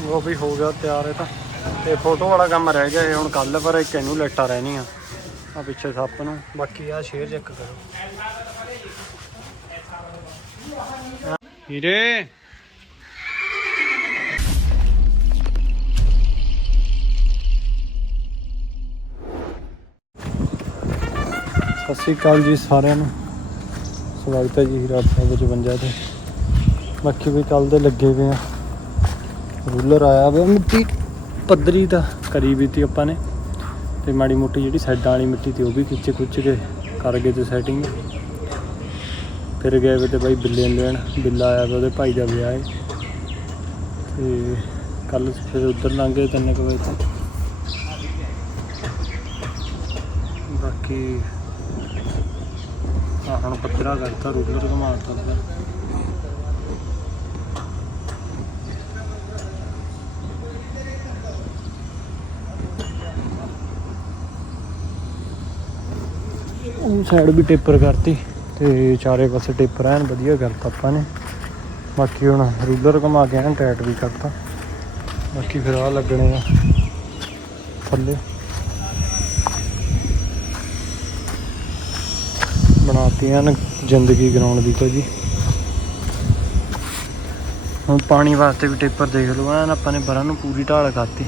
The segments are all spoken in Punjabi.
ਉਹ ਵੀ ਹੋ ਗਿਆ ਤਿਆਰ ਇਹ ਤਾਂ। ਤੇ ਫੋਟੋ ਵਾਲਾ ਕੰਮ ਰਹਿ ਗਿਆ ਇਹ ਹੁਣ ਕੱਲ ਪਰ ਇੱਕ ਇਹਨੂੰ ਲੈਟਾ ਰਹਿਣੀਆਂ। ਆ ਪਿੱਛੇ ਸੱਪ ਨੂੰ। ਬਾਕੀ ਆ ਸ਼ੇਅਰ ਚੈੱਕ ਕਰੋ। ਹੀਰੇ। ਸਤਿ ਸ਼੍ਰੀ ਅਕਾਲ ਜੀ ਸਾਰਿਆਂ ਨੂੰ। ਸਵਾਗਤ ਹੈ ਜੀ ਹੀਰਾ ਸਾਹਿਬ 55 ਤੇ। ਬਾਕੀ ਵੀ ਕੱਲ ਦੇ ਲੱਗੇ ਹੋਏ ਆ। ਰੂਲਰ ਆਇਆ ਵੇ ਮਿੱਟੀ ਪੱਧਰੀ ਤਾਂ ਕਰੀ ਵੀ ਤੀ ਆਪਾਂ ਨੇ। ਤੇ ਮਾੜੀ ਮੋਟੀ ਜਿਹੜੀ ਸਾਈਡਾਂ ਵਾਲੀ ਮਿੱਟੀ ਤੀ, ਉਹ ਵੀ ਖਿੱਚ ਖੁੱਚ ਕੇ ਕਰ ਗਏ ਤੇ ਸੈਟਿੰਗ ਫਿਰ ਗਏ ਵੇ ਤੇ ਬਾਈ ਬਿੱਲੇ ਲੈਣ, ਬਿੱਲਾ ਆਇਆ ਵਾ, ਉਹਦੇ ਭਾਈ ਦਾ ਵਿਆਹ ਹੈ ਤੇ ਕੱਲ ਫਿਰ ਉੱਧਰ ਲੰਘ ਤਿੰਨ ਕੁ ਵਜੇ ਤੱਕ ਬਾਕੀ ਆਹ ਹੁਣ ਪੱਧਰਾ ਕਰਤਾ, ਰੂਲਰ ਘਮਾਤਾ ਉਹ ਸਾਈਡ ਵੀ ਟੇਪਰ ਕਰਤੀ ਤੇ ਚਾਰੇ ਪਾਸੇ ਟੇਪਰ ਐਨ ਵਧੀਆ ਕਰਤਾ ਆਪਾਂ ਨੇ। ਬਾਕੀ ਹੁਣ ਰੂਲਰ ਘੁਮਾ ਕੇ ਐਨ ਟਾਈਟ ਵੀ ਕਰਤਾ। ਬਾਕੀ ਫਿਰ ਆ ਲੱਗਣੇ ਆ ਥੱਲੇ। ਬਣਾਤੀਆਂ ਨੇ ਜ਼ਿੰਦਗੀ ਗਰਾਉਣ ਦੀ ਤਾਂ ਜੀ ਹੁਣ ਪਾਣੀ ਵਾਸਤੇ ਵੀ ਟੇਪਰ ਦੇਖ ਲਓ, ਐਨ ਆਪਾਂ ਨੇ ਬਰਾਂ ਨੂੰ ਪੂਰੀ ਢਾਲ ਕਰਤੀ,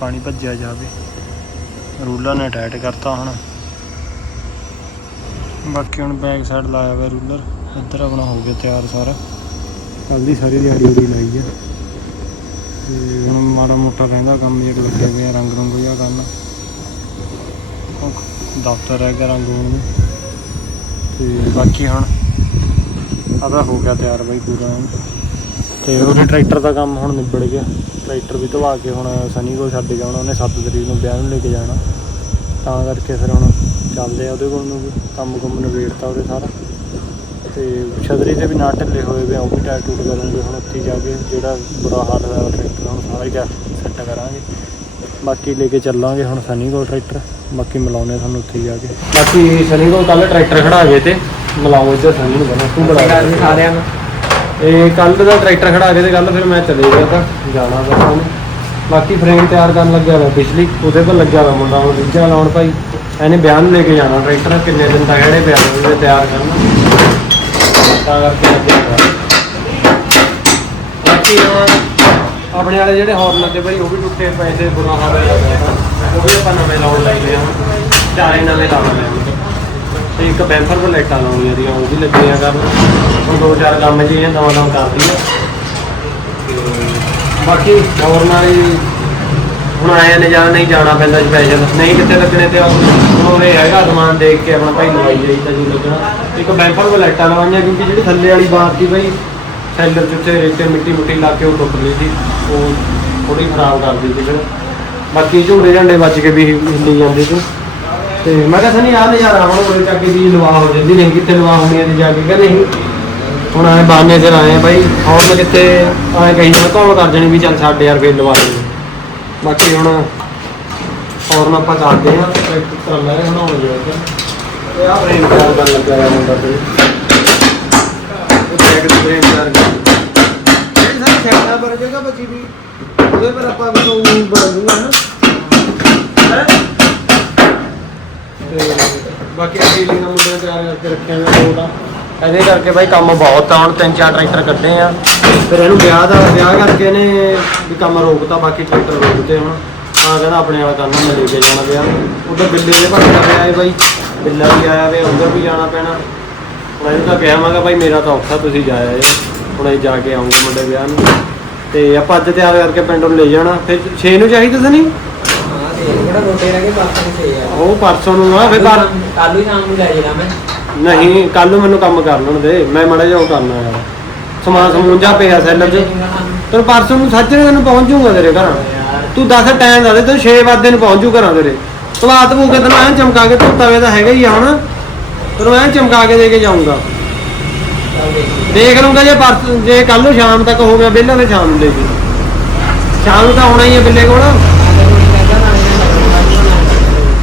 ਪਾਣੀ ਭੱਜਿਆ ਜਾਵੇ। ਰੂਲਰ ਨੇ ਟਾਈਟ ਕਰਤਾ ਹੁਣ। ਬਾਕੀ ਹੁਣ ਬੈਕ ਸਾਈਡ ਲਾਇਆ ਹੋਇਆ ਰੂਲਰ ਇੱਧਰ ਆਪਣਾ ਹੋ ਗਿਆ ਤਿਆਰ ਸਾਰਾ। ਕੱਲ ਦੀ ਸਾਰੀ ਦਿਹਾੜੀ ਉਹਦੀ ਲਾਈ ਆ। ਤੇ ਹੁਣ ਮਾੜਾ ਮੋਟਾ ਰਹਿੰਦਾ ਕੰਮ ਜਿਹੜਾ ਲੱਗਿਆ ਹੋਇਆ ਰੰਗ ਰੰਗ ਜਿਹਾ ਕਰਨਾ। ਉਹ ਦਫ਼ਤਰ ਰਹਿ ਗਿਆ ਰੰਗ ਹੋਣ ਨੂੰ ਤੇ ਬਾਕੀ ਹੁਣ ਆਦਾ ਹੋ ਗਿਆ ਤਿਆਰ ਬਾਈ ਪੂਰਾ ਤੇ ਉਹਦੇ ਟਰੈਕਟਰ ਦਾ ਕੰਮ ਹੁਣ ਨਿਬੜ ਗਿਆ। ਟਰੈਕਟਰ ਵੀ ਧਵਾ ਕੇ ਹੁਣ ਸਨੀ ਕੋਲ ਛੱਡ ਜਾਣਾ ਉਹਨੇ 7 ਤਰੀਕ ਨੂੰ ਵਿਆਹ ਨੂੰ ਲੈ ਕੇ ਜਾਣਾ। ਤਾਂ ਕਰਕੇ ਫਿਰ ਹੁਣ ਚੱਲਦੇ ਆ ਉਹਦੇ ਕੋਲ ਨੂੰ ਵੀ ਕੰਮ ਕੁੰਮ ਨਵੇੜਤਾ ਉਹਦੇ ਸਾਰਾ। ਤੇ ਛਤਰੀ ਤੇ ਵੀ ਨਾ ਢਿੱਲੇ ਹੋਏ ਵੇ ਉਹ ਵੀ ਟਾਇਰ ਟੂਟ ਕਰਾਂਗੇ ਹੁਣ ਉੱਥੇ ਜਾ ਕੇ ਜਿਹੜਾ ਬੁਰਾ ਹਾਲ ਹੋਇਆ ਟਰੈਕਟਰ ਹੁਣ ਸਾਰਾ ਹੀ ਸੈੱਟ ਕਰਾਂਗੇ। ਬਾਕੀ ਲੈ ਕੇ ਚੱਲਾਂਗੇ ਹੁਣ ਸਨੀ ਕੋਲ ਟਰੈਕਟਰ ਬਾਕੀ ਮਿਲਾਉਣੇ ਤੁਹਾਨੂੰ ਉੱਥੇ ਜਾ ਕੇ। ਬਾਕੀ ਸਨੀ ਕੋਲ ਕੱਲ ਟਰੈਕਟਰ ਖੜਾ ਗਏ ਤੇ ਮਿਲਾਓ ਇੱਧਰ ਸਨੀ ਨੂੰ ਬਣਾ ਤੂੰ ਬੁਲਾ ਸਾਰਿਆਂ ਨੂੰ। ਇਹ ਕੱਲ ਦਾ ਟਰੈਕਟਰ ਖੜਾ ਕੇ ਤੇ ਕੱਲ ਫਿਰ ਮੈਂ ਚਲੇ ਗਿਆ ਤਾਂ ਜਾਣਾ ਤਾਂ ਉਹਨੇ ਬਾਕੀ ਫਰੇਮ ਤਿਆਰ ਕਰਨ ਲੱਗਿਆ ਵਾ, ਪਿਛਲੀ ਉਹਦੇ ਪਰ ਲੱਗਿਆ ਵਾ ਮੁੰਡਾ, ਹੁਣ ਰੀਝਾਂ ਲਾਉਣ ਭਾਈ। ਇਹਨੇ ਬਿਆਨ ਲੈ ਕੇ ਜਾਣਾ ਟਰੈਕਟਰ ਕਿੰਨੇ ਦਿਨ ਤੱਕ ਇਹਨੇ ਬਿਆਨ ਉਹਦੇ ਤਿਆਰ ਕਰਨਾ ਤਾਂ ਕਰਕੇ ਅੱਜ ਬਾਕੀ ਆਪਣੇ ਵਾਲੇ ਜਿਹੜੇ ਹੌਰਨ ਤੇ ਭਾਈ, ਉਹ ਵੀ ਟੁੱਟੇ ਪਏ ਤੇ ਬੁਰਾ ਹਾਲ ਹੋਇਆ ਪਿਆ ਉਹ ਵੀ ਆਪਾਂ ਨਵੇਂ ਲਾਉਣ ਲੱਗੇ ਆ ਚਾਰੇ ਨਵੇਂ ਲਾਉਣੇ ਤੇ ਇੱਕ ਬੈਂਫਰ ਪਰ ਲਾਈਟਾਂ ਲਾਉਣੀਆਂ ਦੀਆਂ, ਉਹ ਵੀ ਲੱਗੀਆਂ ਕਰਨ। ਹੁਣ ਦੋ ਚਾਰ ਕੰਮ ਜੀ ਨਵਾਂ ਨਵਾਂ ਕਰਦੀ ਆ। ਬਾਕੀ ਹੋਰ ਨਾਲ ਹੀ ਹੁਣ ਆਏ ਨੇ ਜਾਣਾ ਨਹੀਂ ਜਾਣਾ ਪੈਂਦਾ ਸਪੈਸ਼ਲ ਨਹੀਂ ਕਿੱਥੇ ਲੱਗਣੇ ਤੇ ਹੁਣ ਉਹ ਇਹ ਹੈਗਾ ਸਮਾਨ ਦੇਖ ਕੇ ਆਪਣਾ ਭਾਈ ਲਵਾਈ ਜਾਈ ਤਾਂ ਜੋ ਲੱਗਣਾ। ਇੱਕ ਬੈਂਫਰ ਕੋ ਲਾਈਟਾਂ ਲਵਾਈਆਂ ਕਿਉਂਕਿ ਜਿਹੜੀ ਥੱਲੇ ਵਾਲੀ ਬਾਤ ਸੀ ਬਈ ਸੈਲਰ ਚ ਉੱਤੇ ਰੇਤੇ ਮਿੱਟੀ ਮੁੱਟੀ ਲਾ ਕੇ ਉਹ ਟੁੱਟ ਗਈ ਸੀ। ਉਹ ਥੋੜੀ ਖਰਾਬ ਕਰ ਦਿੱਤੀ ਫਿਰ। ਬਾਕੀ ਝੂੜੇ ਝੰਡੇ ਵੱਜ ਕੇ ਵੀ ਹਿੱਲੀ ਜਾਂਦੇ ਸੀ। ਤੇ ਮੈਂ ਕਿਹਾ ਸਨੀ ਆਹ ਨਜ਼ਾਰਾ ਹੁਣ ਉਹ ਚੱਕ ਕੇ ਵੀ ਲਵਾ ਹੋ ਜਾਂਦੀ। ਨਹੀਂ, ਕਿੱਥੇ ਲਵਾ ਹੋਣੀ ਹੈ ਜਾ ਕੇ? ਕਹਿੰਦੇ ਨਹੀਂ। ਹੁਣ ਆਏ ਬਾਨੇ ਸਿਰ ਆਏ ਆ ਬਾਈ ਹੋਰ ਕਿਤੇ ਆਏ ਕਹੀ ਨਾ ਕੌਣ ਕਰ ਜਣੀ ਵੀ ਚੱਲ ਸਾਡੇ ਯਾਰ ਫੇਰ ਲਵਾ ਦੇ ਬਾਕੀ ਹੁਣ ਹੋਰ ਨਾ ਆਪਾਂ ਕਰਦੇ ਆ ਕਰ ਲੈ ਹੁਣ ਹੋ ਜਾਏਗਾ ਇਹ ਆ ਫਰੇਮ ਤਿਆਰ ਕਰਨ ਲੱਗਾ ਹੈ ਮੁੰਡਾ ਤੇ। ਉਹ ਚੈੱਕ ਦੇ ਫਰੇਮ ਤਿਆਰ ਕਰ ਇਹ ਸਾਰੀ ਸ਼ੈਡਾ ਪਰ ਜਗ੍ਹਾ ਬਚੀ ਦੀ ਉਹਦੇ ਪਰ ਆਪਾਂ ਵੀ ਤੋਂ ਬਣ ਦੂੰਗਾ ਨਾ। ਤੇ ਬਾਕੀ ਡੀਲਿੰਗ ਦਾ ਮੁੰਡੇ ਨੇ ਤਿਆਰ ਕਰਕੇ ਰੱਖਿਆ ਰੋਡ ਆ ਇਹਦੇ ਕਰਕੇ ਬਾਈ ਕੰਮ ਬਹੁਤ ਆ ਹੁਣ ਤਿੰਨ ਚਾਰ ਟਰੈਕਟਰ ਕੱਢੇ ਆ। ਫਿਰ ਇਹਨੂੰ ਵਿਆਹ ਦਾ ਵਿਆਹ ਕਰਕੇ ਨੇ ਵੀ ਕੰਮ ਰੋਕਤਾ ਬਾਕੀ ਟਰੈਕਟਰ ਰੋਕਤੇ ਹੁਣ। ਆ ਕਹਿੰਦਾ ਆਪਣੇ ਵਾਲਾ ਕੰਮ ਮੈਂ ਲੈ ਕੇ ਜਾਣਾ ਨੂੰ। ਉਧਰ ਬਿੱਲੇ ਦੇ ਭੰਡਾ ਪਿਆ ਹੈ ਬਾਈ। ਬਿੱਲਾ ਵੀ ਆਇਆ ਵੇ ਉਧਰ ਵੀ ਜਾਣਾ ਪੈਣਾ। ਮੈਂ ਇਹਨੂੰ ਤਾਂ ਕਿਹਾ ਮਾਗਾ ਬਾਈ ਮੇਰਾ ਤਾਂ ਔਖਾ ਤੁਸੀਂ ਜਾਇਆ ਜੇ ਹੁਣ ਅਸੀਂ ਜਾ ਕੇ ਆਉਂਗੇ ਮੁੰਡੇ ਵਿਆਹ ਨੂੰ। ਤੇ ਆਪਾਂ ਅੱਜ ਤਿਆਰ ਕਰਕੇ ਪਿੰਡ ਨੂੰ ਲੈ ਜਾਣਾ। ਫਿਰ 6 ਨੂੰ ਚਾਹੀਦਾ ਸੀ ਨਹੀਂ? ਹਾਂ ਤੇ ਜਿਹੜਾ ਰੋਟੇ ਰਹਿ ਗਏ ਪਾਪਾ ਨੂੰ ਚਾਹੀਏ ਉਹ ਪਰਸੋਂ ਨੂੰ ਆ ਫਿਰ ਕੱਲ ਸ਼ਾਮ ਨੂੰ ਲੈ ਜਾਣਾ ਮੈਂ। ਨਹੀਂ ਕੱਲ ਨੂੰ ਮੈਨੂੰ ਕੰਮ ਕਰ ਲੈਣ ਦੇ। ਮੈਂ ਮਾੜਾ ਜਿਹਾ ਉਹ ਕਰਨਾ ਯਾਰ ਸਮਾਨ ਸਮੂਨ ਜਾ ਪਿਆ ਸੈਲਰ 'ਚ। ਤੈਨੂੰ ਪਰਸੋਂ ਨੂੰ ਸੱਜਣੇ ਨੂੰ ਪਹੁੰਚ ਜਾਊਗਾ ਤੇਰੇ ਘਰ। ਤੂੰ 10 ਟਾਈਮ ਦੱਸ ਦੇ, ਤੈਨੂੰ 6 ਵਜੇ ਨੂੰ ਪਹੁੰਚ ਜੂ ਘਰਾਂ ਤੇਰੇ। ਸਵਾਤ ਮੂੰਹ ਕੇ ਤੈਨੂੰ ਐਂ ਚਮਕਾ ਕੇ ਧੋਤਾ ਵੇ ਤਾਂ ਹੈਗਾ ਹੀ ਆ ਹੁਣ ਤੈਨੂੰ ਐਂ ਚਮਕਾ ਕੇ ਦੇ ਕੇ ਜਾਊਂਗਾ। ਦੇਖ ਲਊਂਗਾ ਜੇ ਪਰਸ, ਜੇ ਕੱਲ ਨੂੰ ਸ਼ਾਮ ਤੱਕ ਹੋ ਗਿਆ, ਵਿਹਲਾ ਤੇ ਸ਼ਾਮ ਨੂੰ ਲੈ ਜੀ। ਸ਼ਾਮ ਨੂੰ ਤਾਂ ਆਉਣਾ ਹੀ ਹੈ ਬਿੱਲੇ ਕੋਲ।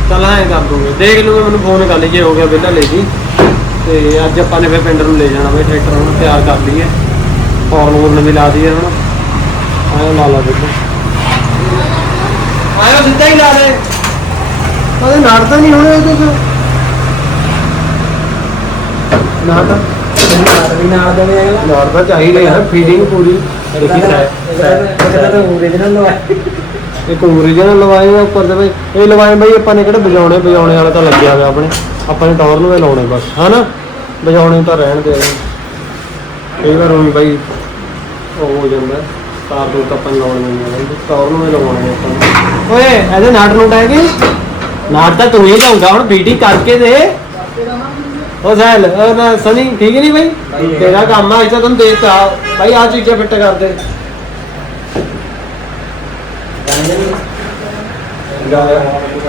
ਚੱਲ ਐਂ ਕਰ ਦੂੰਗੇ। ਦੇਖ ਲੂਗੇ ਮੈਨੂੰ ਫੋਨ ਕਰ ਲਈ ਜੇ ਹੋ ਗਿਆ ਵਿਹਲਾ ਲੈ ਜੀ। ਤੇ ਅੱਜ ਆਪਾਂ ਨੇ ਫਿਰ ਪਿੰਡ ਨੂੰ ਲੈ ਜਾਣਾ ਵੇ ਟਰੈਕਟਰ ਹੁਣ ਤਿਆਰ ਕਰ ਲਈਏ। ਹੌਰਨ ਹੂਰਨ ਵੀ ਲਾ ਦਈਏ ਹੁਣ। ਐਂ ਲਾ ਲਾ ਦੇਖੋ। ਆਇਓ ਸਿੱਧਾ ਹੀ ਲਾ ਦੇ। ਉਹਦੇ ਨਾੜ ਤਾਂ ਨਹੀਂ ਹੋਣੇ ਨਾ ਤਾਂ ਵੀ ਨਾਲ ਦੇ ਅਗਲਾ। ਨਾੜ ਤਾਂ ਚਾਹੀਦੇ ਯਾਰ ਫੀਡਿੰਗ ਪੂਰੀ। ਦੇਖੀ ਸੈ ਤਾਂ ਇੱਕ ਓਰੀਜਨਲ ਲਵਾਏ। ਆ ਉੱਪਰ ਦੇ ਬਈ। ਇਹ ਲਵਾਏ ਬਈ ਆਪਾਂ ਨੇ ਕਿਹੜੇ ਵਜਾਉਣੇ ਵਜਾਉਣੇ ਵਾਲਾ ਤਾਂ ਲੱਗਿਆ ਹੋਇਆ ਆਪਣੇ। ਆਪਾਂ ਨੇ ਟੌਰ ਨੂੰ ਹੀ ਲਾਉਣੇ ਬਸ ਹਨਾ? ਵਜਾਉਣੇ ਤਾਂ ਰਹਿਣ ਦੇ ਕਈ ਵਾਰ ਹੁਣ ਬਈ ਉਹ ਹੋ ਜਾਂਦਾ ਤਾਰ ਤੋਂ ਤਾਂ ਆਪਾਂ ਨੂੰ ਲਾਉਣੇ ਨਹੀਂ ਆ ਬਈ ਟੌਰ ਨੂੰ ਹੀ ਲਵਾਉਣੇ ਆ ਆਪਾਂ। ਓਏ ਇਹਦੇ ਨਾਟ ਨੂੰ ਟੈਗੇ ਨਾਟ ਤਾਂ ਤੂੰ ਹੀ ਲਾਉਂਦਾ ਹੁਣ ਬੀਟੀ ਕਰਕੇ ਦੇ। ਉਹ ਸਹਿਲ ਉਹ ਨਾ ਸਨੀ ਠੀਕ ਨਹੀਂ ਬਈ? ਤੇਰਾ ਕੰਮ ਆ ਇਸ ਤੈਨੂੰ ਦੇਤਾ ਭਾਈ ਆ ਚੀਜ਼ਾਂ ਫਿੱਟ ਕਰ ਦੇ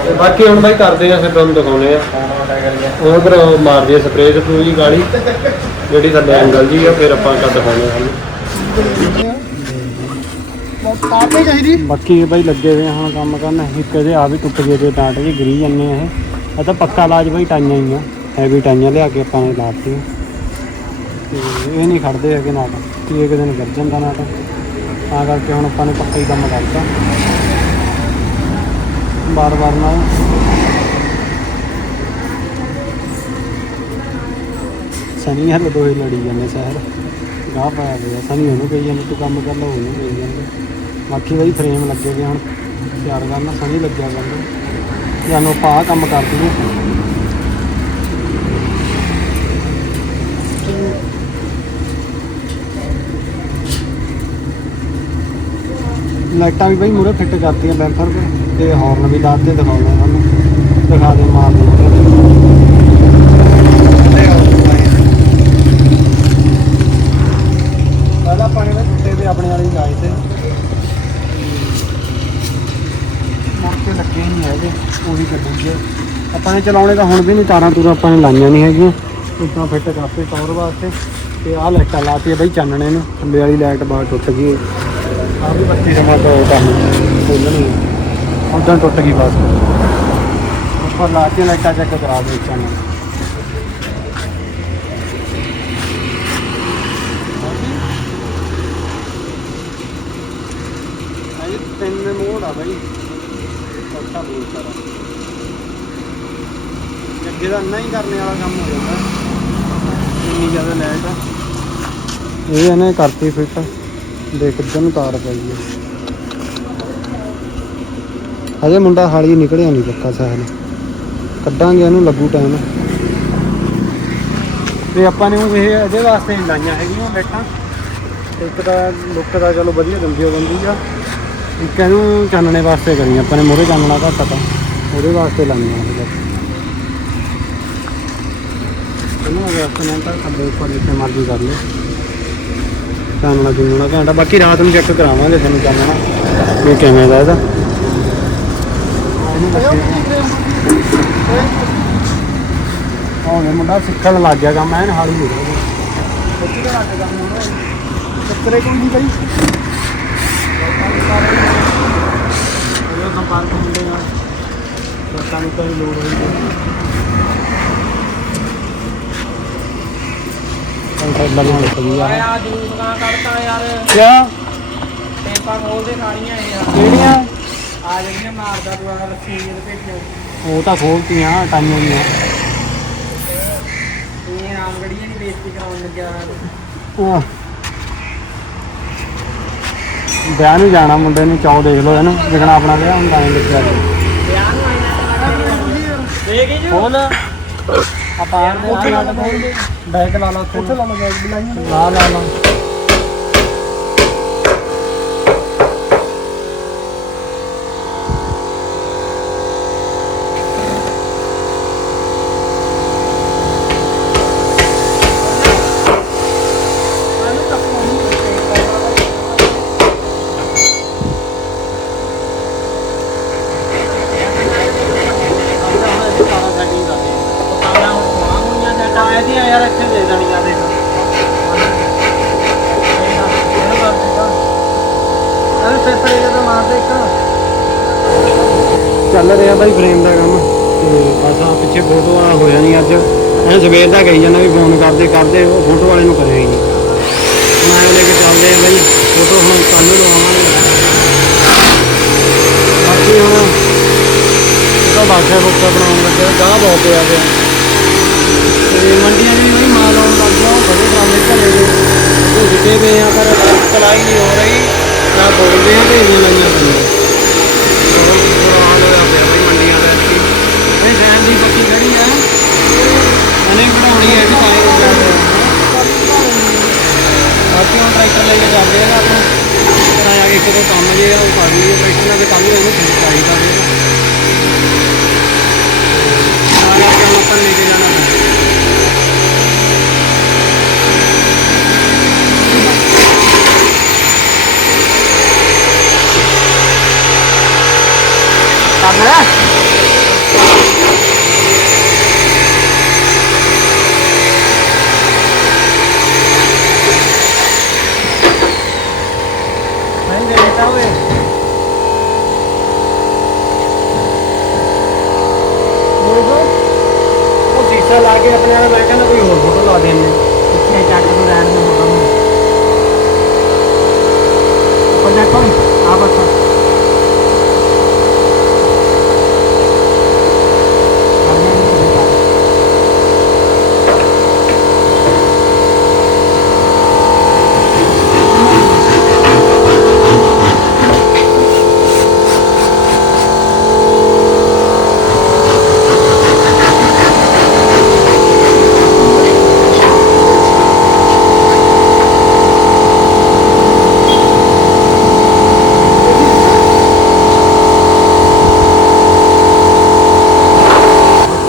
ਤੇ ਬਾਕੀ ਹੁਣ ਬਾਈ ਕਰਦੇ ਆ ਫਿਰ ਤੁਹਾਨੂੰ ਦਿਖਾਉਣੇ ਆ। ਉਹ ਫਿਰ ਮਾਰਦੀ ਆ ਸਪਰੇਅ ਸਪਰੂ ਜੀ ਗਾੜੀ ਜਿਹੜੀ ਥੱਲੇ ਐਂਗਲ ਜੀ ਆ ਫਿਰ ਆਪਾਂ ਕੱਟ ਪਾਪੇ ਚਾਹੀਦੀ। ਬਾਕੀ ਇਹ ਬਾਈ ਲੱਗੇ ਹੋਏ ਆ ਹੁਣ ਕੰਮ ਕਰਨ ਇੱਕ ਇਹਦੇ ਆ ਵੀ ਟੁੱਟ ਗਏ ਤੇ ਟਾਟ ਜੀ ਗਰੀ ਜਾਂਦੇ ਆ ਇਹ। ਇਹ ਤਾਂ ਪੱਕਾ ਇਲਾਜ ਬਾਈ ਟਾਈਆਂ ਹੀ ਆ। ਹੈਵੀ ਟਾਈਆਂ ਲਿਆ ਕੇ ਆਪਾਂ ਨੇ ਲਾਤੀਆਂ ਤੇ ਇਹ ਨਹੀਂ ਖੜਦੇ ਹੈਗੇ ਨਾਟ। ਕਿ ਇੱਕ ਦਿਨ ਗਿਰ ਜਾਂਦਾ ਨਾਟ। ਤਾਂ ਕਰਕੇ ਹੁਣ ਆਪਾਂ ਨੇ ਪੱਕਾ ਹੀ ਕੰਮ ਕਰਤਾ। ਬਾਰ ਬਾਰ ਨਾਲ ਸਨੀ ਹਰ ਦੋਏ ਲੜੀ ਜਾਂਦੇ ਸ਼ਹਿਰ। ਗਾਹ ਪਾਇਆ ਗਿਆ ਸਨੀ ਉਹਨੂੰ ਕਹੀ ਜਾਂਦੇ, ਤੂੰ ਕੰਮ ਕਰ ਲਓ ਉਹਨੂੰ ਕਹੀ ਜਾਂਦਾ। ਬਾਕੀ ਬਈ ਫਰੇਮ ਲੱਗੇ ਗਏ ਹੁਣ, ਤਿਆਰ ਕਰਨਾ ਸਨੀ ਲੱਗਿਆ ਕਰਨਾ ਜਾਨੋ ਪਾ ਕੰਮ ਕਰ ਦਈਏ ਲਾਈਟਾਂ ਵੀ ਬਈ ਮੂਰੇ ਫਿੱਟ ਕਰਤੀਆਂ ਬੈਂਫਰ ਤੇ ਤੇ ਹਾਰਨ ਵੀ ਲਾਤੇ ਦਿਖਾਉਣਾ ਤੁਹਾਨੂੰ। ਦਿਖਾ ਦੇ ਮਾਰਦੇ ਦੇ ਪਹਿਲਾਂ ਆਪਾਂ ਨੇ ਟੁੱਟੇ ਤੇ ਆਪਣੇ ਵਾਲੀ ਲਾਏ ਤੇ ਮੁੜ ਕੇ ਲੱਗੇ ਨਹੀਂ ਹੈਗੇ ਉਹੀ ਚੱਲੂਗੇ ਆਪਾਂ ਨੇ ਚਲਾਉਣੇ ਤਾਂ ਹੁਣ ਵੀ ਨਹੀਂ ਤਾਰਾਂ ਤੂਰਾਂ ਆਪਾਂ ਨੇ ਲਾਈਆਂ ਨਹੀਂ ਹੈਗੀਆਂ। ਉਦਾਂ ਫਿੱਟ ਕਰਤੇ ਟੌਰ ਵਾਸਤੇ। ਤੇ ਆਹ ਲਾਈਟਾਂ ਲਾਤੀ ਬਈ ਚਾਨਣੇ ਨੂੰ। ਥੱਲੇ ਵਾਲੀ ਲਾਈਟ ਬਾਹਰ ਟੁੱਟ ਗਈ ਆਹ ਵੀ ਬੱਤੀ ਸਮਾਂ ਤੋਂ ਕੰਮ ਖੋਲਣੀ ਉਦਾਂ ਟੁੱਟ ਗਈ ਬਸ। ਉੱਪਰ ਲਾ ਕੇ ਲਾਈਟਾਂ ਚੈੱਕ ਕਰਾ ਦੇ ਚਾਨਣ। ਤਿੰਨ ਮੋੜ ਆ ਬਾਈ। ਔਖਾ ਬਹੁਤ ਸਾਰਾ। ਅੱਗੇ ਦਾ ਨਹੀਂ ਕਰਨੇ ਵਾਲਾ ਕੰਮ ਹੋ ਜਾਂਦਾ। ਇੰਨੀ ਜ਼ਿਆਦਾ ਲਾਈਟ ਆ। ਇਹ ਇਹਨੇ ਕਰਤੀ ਫਿੱਟ। ਦੇਖ ਨੂੰ ਤਾਰ ਪਈ ਹੈ ਹਜੇ ਮੁੰਡਾ ਹਾਲੀ ਨਿਕਲਿਆ ਨਹੀਂ ਪੱਕਾ ਸਾਹਲ। ਕੱਢਾਂਗੇ ਇਹਨੂੰ ਲੱਗੂ ਟਾਈਮ ਤੇ ਆਪਾਂ ਨੇ ਉਹ ਇਹ ਇਹਦੇ ਵਾਸਤੇ ਨਹੀਂ ਲਾਈਆਂ ਹੈਗੀਆਂ ਲਾਈਟਾਂ। ਇੱਕ ਤਾਂ ਲੁੱਕ ਦਾ ਚਲੋ ਵਧੀਆ ਦਿੰਦੀ ਹੋ ਬੰਦੀ ਆ। ਇੱਕ ਇਹਨੂੰ ਚਾਨਣੇ ਵਾਸਤੇ ਕਰੀ ਆਪਾਂ ਨੇ ਮੋਰੇ ਚਾਨਣਾ ਘੱਟ ਤਾਂ ਉਹਦੇ ਵਾਸਤੇ ਲਾਈਆਂ ਇਹ ਬਸ ਇਹਨੂੰ ਵਾਸਤੇ ਉੱਪਰ ਜਿੱਥੇ ਮਰਜ਼ੀ ਕਰ ਲਓ। ਚਾਨਣਾ ਚੁੰਨਣਾ ਘੰਟਾ ਬਾਕੀ ਰਾਤ ਨੂੰ ਚੈੱਕ ਕਰਾਵਾਂਗੇ ਤੁਹਾਨੂੰ ਚਾਨਣਾ ਵੀ ਕਿਵੇਂ ਦਾ ਇਹਦਾ। ਉਹ ਮੁੰਡਾ, ਸਿੱਖਣ ਲੱਗ ਗਿਆ ਕੰਮ, ਐਨ ਹਾਲੀ ਹੋ ਚੱਕਰੇ ਕੋਈ ਨਹੀਂ ਬਈ? ਉਹ ਸੰਪਰਕ ਹੁੰਦੇ ਆ। ਲੋਕਾਂ ਨੂੰ ਕੋਈ ਲੋੜ ਹੋਈ ਆ। ਜੂਸ ਕੱਢਤਾ ਯਾਰ। ਕਿਆ? ਟੇਪਾਂ ਖੋਲਦੇ ਖਾਣੀਆਂ ਯਾਰ ਕਿਹੜੀਆਂ? ਆ ਜਿਹੜੀਆਂ ਮਾਰਦਾ ਤੂੰ ਉਹ ਤਾਂ ਖੋਲਤੀਆਂ ਟਾਈਆਂ ਦੀਆਂ ਇਹ ਰਾਮਗੜੀਆਂ ਨਹੀਂ ਬੇਇੱਜ਼ਤੀ ਕਰਾਉਣ ਲੱਗਿਆ। ਆਹ। ਵਿਆਹ ਨੂੰ ਜਾਣਾ ਮੁੰਡੇ ਨੂੰ ਚਾਹ ਦੇਖ ਲਓ ਇਹਨੂੰ ਜਿਕਣਾ ਆਪਣਾ ਵਿਆਹ ਹੁੰਦਾ ਐਂ ਲੱਗਿਆ ਵਿਆਹ ਨੂੰ ਆਇਆ ਦੇਖ ਹੀ ਜੋ ਖੋਲ। ਆਪਾਂ ਉੱਥੇ ਲਾ ਲਾ ਬੈਗ ਲਾ ਲਾ ਉੱਥੇ ਲਾ ਲਾ ਬੈਗ ਲਾ ਲਾ। ਯਾਰ ਇੱਥੇ ਦੇ ਦੇਣੀ ਆ ਦੇਖ। ਅਰੇ ਪੇਪਰ ਇਹਦਾ ਮਾਰ ਇੱਕ। ਚੱਲ ਰਿਹਾ ਬਾਈ ਫਰੇਮ ਦਾ ਕੰਮ। ਤੇ ਬਸ ਆ ਪਿੱਛੇ ਫੋਟੋ ਆ ਹੋਇਆ ਨਹੀਂ ਅੱਜ। ਐ ਸਵੇਰ ਦਾ ਕਹੀ ਜਾਂਦਾ ਵੀ ਫੋਨ ਕਰਦੇ ਕਰਦੇ ਉਹ ਫੋਟੋ ਵਾਲੇ ਨੂੰ ਕਰਿਆ ਹੀ ਨਹੀਂ ਹੁਣ ਲੈ ਕੇ ਚੱਲਦੇ ਆ ਬਾਈ। ਫੋਟੋ ਹੁਣ ਕੱਲ ਨੂੰ ਲਵਾਵਾਂਗੇ। ਬਾਕੀ ਹੁਣ ਕੋਠੇ ਫੁੱਕਾ ਬਣਾਉਣ ਲੱਗੇ। ਗਾਹ ਬਹੁਤ ਪਿਆ ਪਿਆ। ਤੇ ਮੰਡੀਆਂ 'ਚ ਵੀ ਬਈ ਮਾਲ ਆਉਣ ਲੱਗ ਗਿਆ ਉਹ ਬੜੇ ਡਰਾਮੇ ਘਰੇ ਦੇ ਉਹ ਪਏ ਆ, ਪਰ ਕਲਾਈ ਨਹੀਂ ਹੋ ਰਹੀ, ਨਾ ਬੋਲਦੇ ਆ ਤੇ ਇੰਨੀਆਂ ਲਾਈਆਂ ਪਈਆਂ ਮੰਡੀਆਂ ਦਾ ਐਤਕੀ ਦੀ ਪੱਕੀ ਖੜੀ ਆ। ਬਣਾਉਣੀ ਹੈ ਵੀ ਤਾਂ ਟਰੈਕਟਰ ਲੈ ਕੇ ਜਾਂਦੇ ਆ ਆਪਾਂ। ਤਾਂ ਜਾ ਕੇ ਇੱਕ ਦੋ ਕੰਮ ਜੇ ਆ, ਉਹ ਕਰ ਲਈਏ। ਟਰੈਕਟਰ ਨਾਲ ਤੇ ਕੱਲ ਨੂੰ ਇਹਨੂੰ ਠੀਕ ਚਾਹੀਦਾ ਵੀ ਤਾਂ ਕਰਕੇ ਆਪਾਂ ਲੈ ਕੇ ਜਾਣਾ ਪੈਂਦਾ ਨਹੀਂ ਦੇ ਦਿੱਤਾ ਓਏ ਉਹ ਸ਼ੀਸ਼ਾ ਲਾ ਕੇ ਆਪਣੇ ਨਾਲ ਮੈਂ ਕਹਿੰਦਾ ਕੋਈ ਹੋਰ ਫੋਟੋ ਲਾ ਦੇਣੇ ਇੱਥੇ ਚੱਕ ਨੂੰ ਰਹਿਣ ਨੂੰ ਹੋਗਾ ਨੂੰ ਉੱਪਰ ਦੇਖੋ ਆ ਬਸ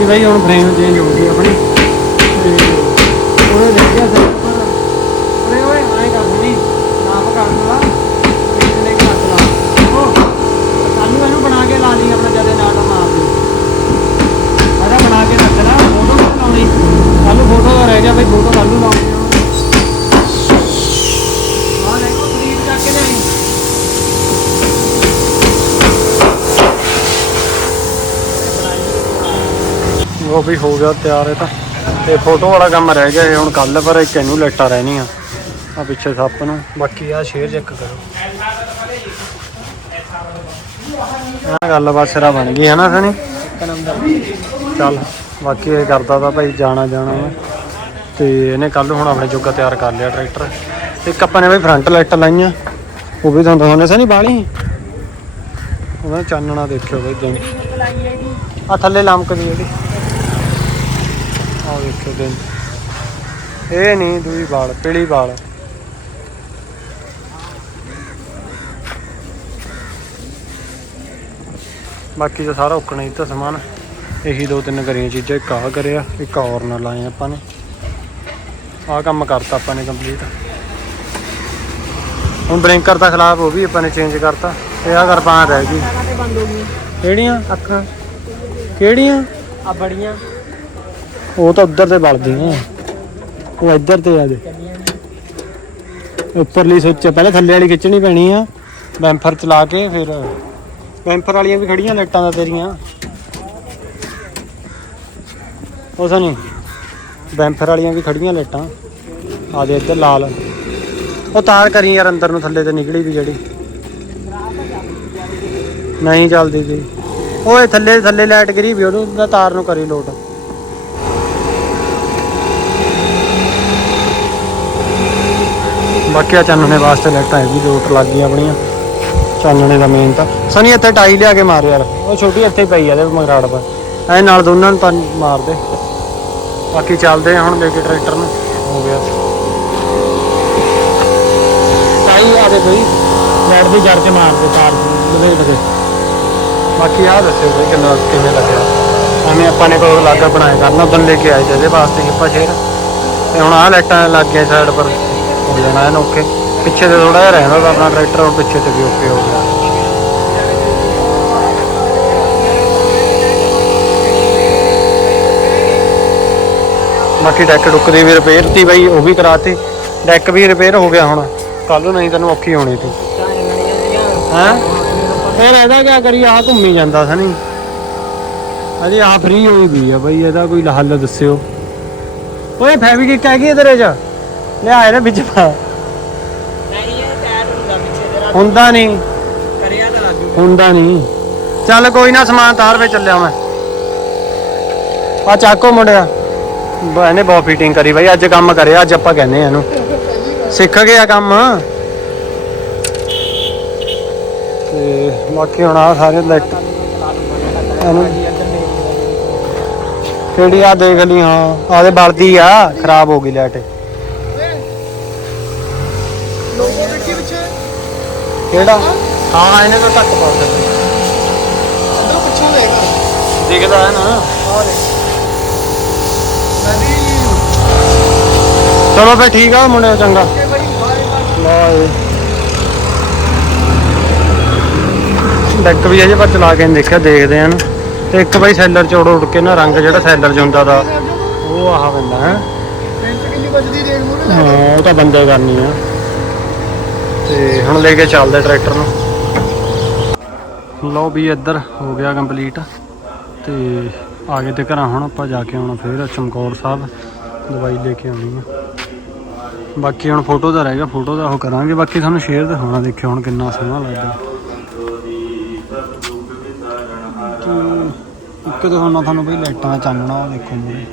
ਕਿ ਭਾਈ ਹੁਣ ਫਰੇਮ ਚੇਂਜ ਹੋ ਗਈ ਆਪਣੀ। ਤੇ ਉਹਨੇ ਦੇਖਿਆ ਸਰ ਓਏ ਓਏ ਆਏ ਕਰ ਸੁਣੀ ਨਾਪ ਕਰ ਦਵਾ ਪਿਛਲੇ ਘੱਟ ਲਾ ਉਹ ਸਾਨੂੰ ਇਹਨੂੰ ਬਣਾ ਕੇ ਲਾ ਲਈ ਆਪਣਾ ਜਦੇ ਨਾਲ ਮਾਰ ਦੇ ਅਰੇ ਬਣਾ ਕੇ ਰੱਖ ਲੈ ਫੋਟੋ ਕਿਉਂ ਲਾਉਣੀ ਕੱਲ ਫੋਟੋ ਦਾ ਰਹਿ ਗਿਆ ਭਾਈ ਫੋਟੋ ਕੱਲ ਨੂੰ ਉਹ ਵੀ ਹੋ ਗਿਆ ਤਿਆਰ ਇਹ ਤਾਂ। ਤੇ ਫੋਟੋ ਵਾਲਾ ਕੰਮ ਰਹਿ ਗਿਆ ਇਹ ਹੁਣ ਕੱਲ ਪਰ ਇੱਕ ਇਹਨੂੰ ਲੈਟਾਂ ਰਹਿਣੀਆਂ। ਆ ਪਿੱਛੇ ਸੱਪ ਨੂੰ। ਬਾਕੀ ਆ ਸ਼ੇਅਰ ਚੈੱਕ ਕਰੋ। ਆ ਗੱਲ ਬਸ ਸਿਰਾ ਬਣ ਗਈ, ਹੈ ਨਾ ਸਣੀ ਚੱਲ, ਬਾਕੀ ਇਹ ਕਰਦਾ ਤਾਂ ਭਾਈ ਜਾਣਾ ਜਾਣਾ ਤੇ ਇਹਨੇ ਕੱਲ ਹੁਣ ਆਪਣੇ ਜੋਗਾ ਤਿਆਰ ਕਰ ਲਿਆ ਟਰੈਕਟਰ। ਇੱਕ ਆਪਾਂ ਨੇ ਭਾਈ ਫਰੰਟ ਲਾਈਟ ਲਾਈਆਂ। ਉਹ ਵੀ ਤੁਹਾਨੂੰ ਦਿਖਾਉਣੇ ਸਣੀ ਬਾਲੀ ਉਹਦਾ ਚਾਨਣਾ ਦੇਖਿਓ ਭਾਈ ਦਿਨ ਆ ਥੱਲੇ ਲਮਕਦੀ ਜਿਹੜੀ ਆਹ ਦੇਖੋ ਦਿਨ ਇਹ ਨਹੀਂ ਦੂਈ ਬਾਲ ਪੀਲੀ ਬਾਲ ਬਾਕੀ ਤਾਂ ਸਾਰਾ ਉੱਕਣਾ ਹੀ ਤਾਂ ਸਮਾਨ। ਇਹੀ ਦੋ ਤਿੰਨ ਕਰੀਆਂ ਚੀਜ਼ਾਂ ਇੱਕ ਆਹ ਕਰਿਆ ਇੱਕ ਹੋਰ ਨਾਲ ਲਾਏ ਆਪਾਂ ਨੇ। ਆਹ ਕੰਮ ਕਰਤਾ ਆਪਾਂ ਨੇ ਕੰਪਲੀਟ ਹੁਣ ਬ੍ਰੇਕਰ ਦਾ ਖਿਲਾਫ ਉਹ ਵੀ ਆਪਾਂ ਨੇ ਚੇਂਜ ਕਰਤਾ। ਤੇ ਆਹ ਕਰਪਾਂ ਰਹਿ ਗਈ। ਕਿਹੜੀਆਂ? ਅੱਖਾਂ। ਕਿਹੜੀਆਂ? ਆ ਬੜੀਆਂ। ਉਹ ਤਾਂ ਉੱਧਰ ਤੇ ਬਲਦੀਆਂ ਉਹ ਇੱਧਰ ਤੇ ਆ ਜੇ ਉੱਪਰਲੀ ਸੁੱਚ ਪਹਿਲੇ ਥੱਲੇ ਵਾਲੀ ਖਿੱਚਣੀ ਪੈਣੀ ਆ, ਬੈਂਫਰ ਚਲਾ ਕੇ ਫਿਰ। ਬੈਂਫਰ ਵਾਲੀਆਂ ਵੀ ਖੜੀਆਂ ਲਾਈਟਾਂ ਦਾ ਤੇਰੀਆਂ। ਉਸ ਨਹੀਂ ਬੈਂਫਰ ਵਾਲੀਆਂ ਵੀ ਖੜੀਆਂ ਲਾਈਟਾਂ ਆ ਦੇ ਇੱਧਰ ਲਾਲ। ਉਹ ਤਾਰ ਕਰੀ ਯਾਰ ਅੰਦਰ ਨੂੰ, ਥੱਲੇ ਤੇ ਨਿਕਲੀ ਵੀ ਜਿਹੜੀ। ਨਹੀਂ ਚੱਲਦੀ ਸੀ ਓਏ ਥੱਲੇ ਥੱਲੇ ਲਾਈਟ ਗਰੀ ਵੀ ਉਹਨੂੰ ਤਾਰ ਨੂੰ ਕਰੀ ਲੋਟ। ਬਾਕੀ ਆ ਚਾਨਣੇ ਵਾਸਤੇ ਲਾਈਟਾਂ ਇਹ ਵੀ ਲੋਟ ਲੱਗ ਗਈਆਂ ਆਪਣੀਆਂ। ਚਾਨਣੇ ਦਾ ਮੇਨ ਤਾਂ। ਸਨੀ ਇੱਥੇ ਟਾਈ ਲਿਆ ਕੇ ਮਾਰ ਯਾਰ। ਉਹ ਛੋਟੀ ਇੱਥੇ ਪਈ ਆ ਇਹਦੇ ਮਗਰਾੜ ਪਰ। ਐ ਨਾਲ ਦੋਨਾਂ ਨੂੰ ਤਾਂ ਮਾਰ ਦੇ। ਬਾਕੀ ਚੱਲਦੇ ਹੁਣ ਲੈ ਕੇ ਟਰੈਕਟਰ ਨੂੰ। ਹੋ ਗਿਆ। ਟਾਈ ਆ ਦੇ ਬਈ। ਲੈਟ ਦੀ ਜੜ ਤੇ ਮਾਰ ਦੇ ਤਾਰ ਲਵੇਟ ਦੇ। ਬਾਕੀ ਆ ਦੱਸਿਓ ਬਈ ਕਿੰਨਾ ਕਿਵੇਂ ਲੱਗਿਆ। ਐਵੇਂ ਆਪਾਂ ਨੇ ਕੋਈ ਅਲੱਗ ਬਣਾਇਆ ਕਰਨਾ ਉਦੋਂ ਲੈ ਕੇ ਆਏ ਤੇ ਇਹਦੇ ਵਾਸਤੇ ਆਪਾਂ ਸ਼ੇਰ। ਤੇ ਹੁਣ ਆਹ ਲਾਈਟਾਂ ਲੱਗ ਗਈਆਂ ਸਾਈਡ ਪਰ। ਹੋ ਜਾਣਾ ਇਹਨੂੰ ਓਕੇ ਪਿੱਛੇ ਤੇ ਥੋੜਾ ਜਿਹਾ ਰਹਿੰਦਾ ਤਾ ਆਪਣਾ ਟਰੈਕਟਰ ਹੁਣ ਪਿੱਛੇ ਤੇ ਵੀ ਓਕੇ ਹੋ ਗਿਆ। ਬਾਕੀ ਡੈਕ ਡੁੱਕ ਦੀ ਵੀ ਰਿਪੇਅਰ ਤੀ ਬਾਈ, ਉਹ ਵੀ ਕਰਾਤੀ। ਡੈਕ ਵੀ ਰਿਪੇਅਰ ਹੋ ਗਿਆ ਹੁਣ। ਕੱਲ ਨਹੀਂ ਤੈਨੂੰ ਔਖੀ ਹੋਣੀ ਤੀ। ਹੈਂ? ਫਿਰ ਇਹਦਾ ਕੀ ਕਰੀ ਆਹ ਘੁੰਮੀ ਜਾਂਦਾ ਸਨੀ। ਅਜੇ ਆ ਫ੍ਰੀ ਹੋਈ ਵੀ ਆ ਬਈ, ਇਹਦਾ ਕੋਈ ਹੱਲ ਦੱਸਿਓ। ਓਏ ਫੈਬਰਿਕ ਹੈਗੀ ਇਹਦੇ ਚ? ਲਿਆ ਇਹਦੇ ਵਿੱਚ ਪਾ। ਨਹੀਂ ਇਹ ਟਾਇਰ ਹੁੰਦਾ ਪਿੱਛੇ ਤੇਰਾ। ਹੁੰਦਾ ਨਹੀਂ। ਕਰਿਆ ਤਾਂ ਲੱਗੂ। ਹੁੰਦਾ ਨਹੀਂ। ਚੱਲ ਕੋਈ ਨਾ ਸਮਾਨ ਤਾਰ ਵੇ ਚੱਲਿਆ ਮੈਂ। ਆ ਚਾਕੋ ਮੁੰਡਿਆ। ਇਹਨੇ ਬਹੁਤ ਫਿਟਿੰਗ ਕਰੀ ਬਾਈ ਅੱਜ ਕੰਮ ਕਰਿਆ ਅੱਜ ਆਪਾਂ ਕਹਿੰਦੇ ਆ ਇਹਨੂੰ। ਸਿੱਖ ਗਿਆ ਕੰਮ। ਤੇ ਬਾਕੀ ਹੁਣ ਆ ਸਾਰੇ ਲਾਈਟ ਇਹਨੂੰ ਕਿਹੜੀ ਆ ਦੇਖ ਲਈ ਹਾਂ ਆਦੇ ਬਲਦੀ ਆ ਖਰਾਬ ਹੋ ਗਈ ਲਾਈਟ ਲੋਗੋ ਦੇਖੀ ਪਿੱਛੇ? ਕਿਹੜਾ? ਹਾਂ ਇਹਨੇ ਤਾਂ ਤੱਕ ਪਾ ਦਿੱਤਾ। ਅੰਦਰ ਪਿੱਛੇ ਦੇਖ। ਦਿਖਦਾ ਹੈ ਨਾ। ਆ ਦੇਖ। ਮੈਂ ਵੀ ਚਲੋ ਫੇ ਠੀਕ ਆ ਮੁੰਡਿਓ ਚੰਗਾ। ਕਿ ਬੜੀ ਬਾਏ ਬਾਏ। ਬਾਏ। ਡੈਕ ਵੀ ਅਜੇ ਪਰ ਚਲਾ ਕੇ ਨਹੀਂ ਦੇਖਿਆ ਦੇਖਦੇ ਆਂ ਤੇ ਇੱਕ ਬਾਈ ਸੈਲਰ ਚ ਉੜ ਕੇ ਨਾ ਰੰਗ ਜਿਹੜਾ ਸੈਲਰ ਚ ਹੁੰਦਾ ਦਾ ਉਹ ਆਹ ਬੰਦਾ ਹੈ। ਕਿੰਨੀ ਵੱਜਦੀ ਦੇਖ ਮੂਰੇ ਹਾਂ ਉਹ ਤਾਂ ਬੰਦੇ ਕਰਨੀ ਆ। ਤੇ ਹੁਣ ਲੈ ਕੇ ਚੱਲਦੇ ਟਰੈਕਟਰ ਨੂੰ। ਲਓ ਵੀ ਇੱਧਰ ਹੋ ਗਿਆ ਕੰਪਲੀਟ ਤੇ ਆਗੇ ਤੇ ਘਰਾਂ ਹੁਣ ਆਪਾਂ ਜਾ ਕੇ ਆਉਣਾ ਫੇਰ ਚਮਕੌਰ ਸਾਹਿਬ ਦਵਾਈ ਲੈ ਕੇ ਆਉਣੀ ਆ। ਬਾਕੀ ਹੁਣ ਫੋਟੋ ਦਾ ਰਹਿ ਗਿਆ ਫੋਟੋ ਦਾ ਉਹ ਕਰਾਂਗੇ, ਬਾਕੀ ਤੁਹਾਨੂੰ ਸ਼ੇਅਰ ਦਿਖਾਉਣਾ ਦੇਖਿਓ ਹੁਣ ਕਿੰਨਾ ਸੋਹਣਾ ਲੱਗਦਾ। ਇੱਕ ਦਿਖਾਉਣਾ ਤੁਹਾਨੂੰ ਬਈ ਲਾਈਟਾਂ ਦਾ ਚਾਨਣਾ ਉਹ ਦੇਖੋ ਮੂਰੇ।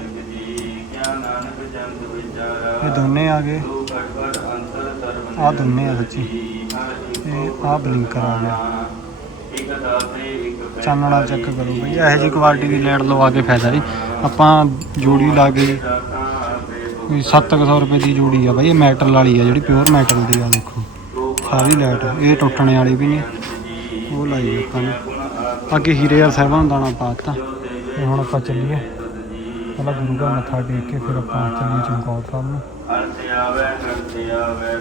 ਇਹ ਦੋਨੇ ਆ ਗਏ। ਆ ਦੋਨੇ ਆ ਸੱਚੀ। ਇਹ ਆ ਬਲਿੰਕਰ ਆ ਗਿਆ ਚਾਨਣਾ ਚੈੱਕ ਕਰੋ ਬਈ, ਇਹੋ ਜਿਹੀ ਕੁਆਲਿਟੀ ਦੀ ਲੈਟ ਲਵਾ ਕੇ ਫਾਇਦਾ ਨਹੀਂ। ਆਪਾਂ ਜੋੜੀ ਲਾ ਕੇ ਵੀ 700 ਰੁਪਏ ਦੀ ਜੋੜੀ ਆ ਬਈ, ਇਹ ਮੈਟਲ ਵਾਲੀ ਆ ਜਿਹੜੀ ਪਿਓਰ ਮੈਟਲ ਦੀ ਆ, ਦੇਖੋ। ਸਾਰੀ ਲਾਈਟ ਇਹ ਟੁੱਟਣ ਵਾਲੀ ਵੀ ਨਹੀਂ। ਉਹ ਲਾਈ ਆਪਾਂ ਨੇ। ਅੱਗੇ ਹੀਰੇ ਵਾਲਾ ਸਾਹਿਬਾਂ ਦਾ ਦਾਣਾ ਪਾਤਾ ਤੇ ਹੁਣ ਆਪਾਂ ਚੱਲੀਏ। ਪਹਿਲਾਂ ਗੁਰੂ ਦਾ ਮੱਥਾ ਟੇਕ ਕੇ ਫਿਰ ਆਪਾਂ ਚੱਲੀਏ ਚਮਕੌਰ ਸਾਹਿਬ ਨੂੰ। ਅਰਥ ਆਵੇ ਕਰਤੇ ਆਵੇ